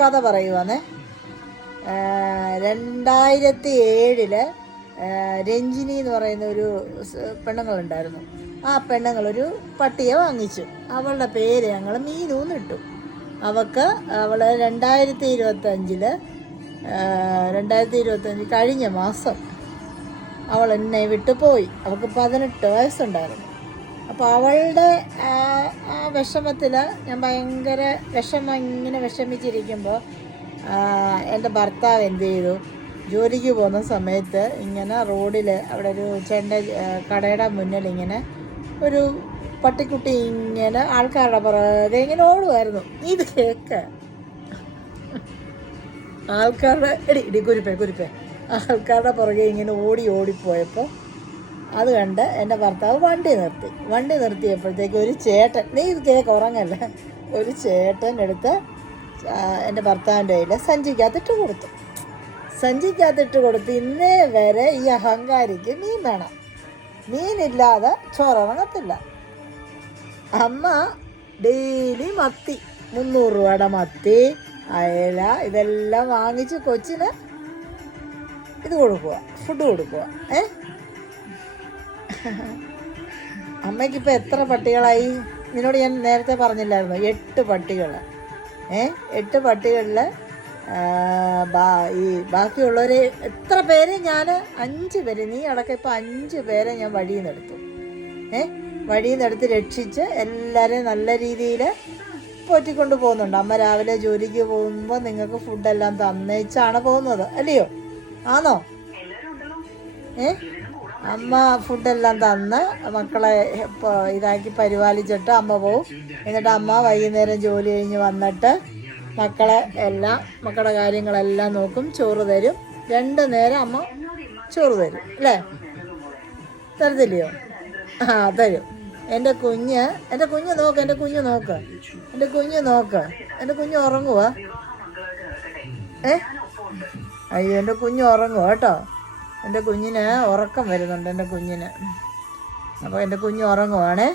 കഥ പറയുവാന്നേ. 2007 രഞ്ജിനി എന്ന് പറയുന്ന ഒരു പെണ്ണുങ്ങളുണ്ടായിരുന്നു. ആ പെണ്ണുങ്ങളൊരു പട്ടിയെ വാങ്ങിച്ചു. അവളുടെ പേര് ഞങ്ങൾ മീനു എന്നിട്ടു. അവൾ 2025 കഴിഞ്ഞ മാസം അവൾ എന്നെ വിട്ടു പോയി. അവൾക്ക് 18 വയസ്സുണ്ടായിരുന്നു. അപ്പോൾ അവളുടെ ആ വിഷമത്തിൽ ഞാൻ ഭയങ്കര ഇങ്ങനെ വിഷമിച്ചിരിക്കുമ്പോൾ എൻ്റെ ഭർത്താവ് എന്ത് ചെയ്തു, ജോലിക്ക് പോകുന്ന സമയത്ത് ഇങ്ങനെ റോഡിൽ അവിടെ ഒരു കടയുടെ മുന്നിൽ ഇങ്ങനെ ഒരു പട്ടിക്കുട്ടി ഇങ്ങനെ ആൾക്കാരുടെ പുറകെ ഇങ്ങനെ ഓടുമായിരുന്നു. ഇത് കേക്ക് ആൾക്കാരുടെ കുരിപ്പേ ആൾക്കാരുടെ പുറകെ ഇങ്ങനെ ഓടിപ്പോയപ്പോൾ അത് കണ്ട് എൻ്റെ ഭർത്താവ് വണ്ടി നിർത്തിയപ്പോഴത്തേക്ക് ഒരു ചേട്ടൻ, നീ ഇത് കേക്ക് ഉറങ്ങല്ല, ഒരു ചേട്ടൻ എടുത്ത് എൻ്റെ ഭർത്താവിൻ്റെ കയ്യിൽ സഞ്ചിക്കകത്തിട്ട് കൊടുത്ത് ഇന്നേ വരെ ഈ അഹങ്കാരിക്ക് മീൻ വേണം. മീനില്ലാതെ ചോറിറങ്ങത്തില്ല. അമ്മ ഡെയിലി മത്തി, 300 രൂപയുടെ മത്തി, അയല ഇതെല്ലാം വാങ്ങിച്ച് കൊച്ചിന് ഫുഡ് കൊടുക്കുക. അമ്മയ്ക്കിപ്പോൾ എത്ര പട്ടികളായി? നിന്നോട് ഞാൻ നേരത്തെ പറഞ്ഞില്ലായിരുന്നു, 8 പട്ടികൾ. 8 പട്ടികളിൽ ഈ ബാക്കിയുള്ളവർ എത്ര പേര്, ഞാൻ 5 പേര്, നീ അടക്കം ഇപ്പോൾ 5 പേരെ ഞാൻ വഴിയിൽ നിന്നെടുത്ത് രക്ഷിച്ച് എല്ലാവരെയും നല്ല രീതിയിൽ പോറ്റിക്കൊണ്ട് പോകുന്നുണ്ട്. അമ്മ രാവിലെ ജോലിക്ക് പോകുമ്പോൾ നിങ്ങൾക്ക് ഫുഡെല്ലാം തന്നേച്ചാണ് പോകുന്നത്, അല്ലയോ? ആണോ? അമ്മ ഫുഡെല്ലാം തന്ന് മക്കളെ ഇതാക്കി പരിപാലിച്ചിട്ട് അമ്മ പോവും. എന്നിട്ട് അമ്മ വൈകുന്നേരം ജോലി കഴിഞ്ഞ് വന്നിട്ട് മക്കളുടെ കാര്യങ്ങളെല്ലാം നോക്കും, ചോറ് തരും. 2 നേരം അമ്മ ചോറ് തരും, അല്ലേ? തരത്തില്ലയോ? തരും. എൻ്റെ കുഞ്ഞ് നോക്ക്, എൻ്റെ കുഞ്ഞ് ഉറങ്ങുക. അയ്യോ, എൻ്റെ കുഞ്ഞ് ഉറങ്ങുക കേട്ടോ. എൻ്റെ കുഞ്ഞിന് ഉറക്കം വരുന്നുണ്ട്, എൻ്റെ കുഞ്ഞിന്. അപ്പോൾ എൻ്റെ കുഞ്ഞ് ഉറങ്ങുവാണേ.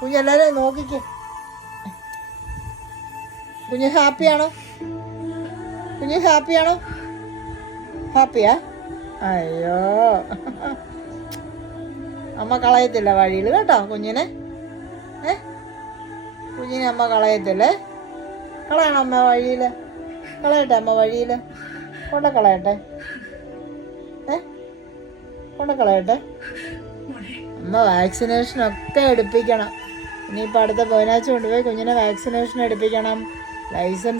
കുഞ്ഞെല്ലാവരും നോക്കിക്കേ. കുഞ്ഞ് ഹാപ്പിയാണോ? ഹാപ്പിയാ? അയ്യോ, അമ്മ കളയത്തില്ല വഴിയിൽ കേട്ടോ കുഞ്ഞിനെ. അമ്മ കളയത്തില്ലേ? കളയണം അമ്മ വഴിയിൽ, കളയട്ടെ അമ്മ വഴിയിൽ കളയട്ടെ. അമ്മ വാക്സിനേഷനൊക്കെ എടുപ്പിക്കണം. ഇനിയിപ്പോൾ അടുത്ത ബുധനാഴ്ച കൊണ്ടുപോയി കുഞ്ഞിനെ വാക്സിനേഷൻ എടുപ്പിക്കണം. ലൈസൻസ്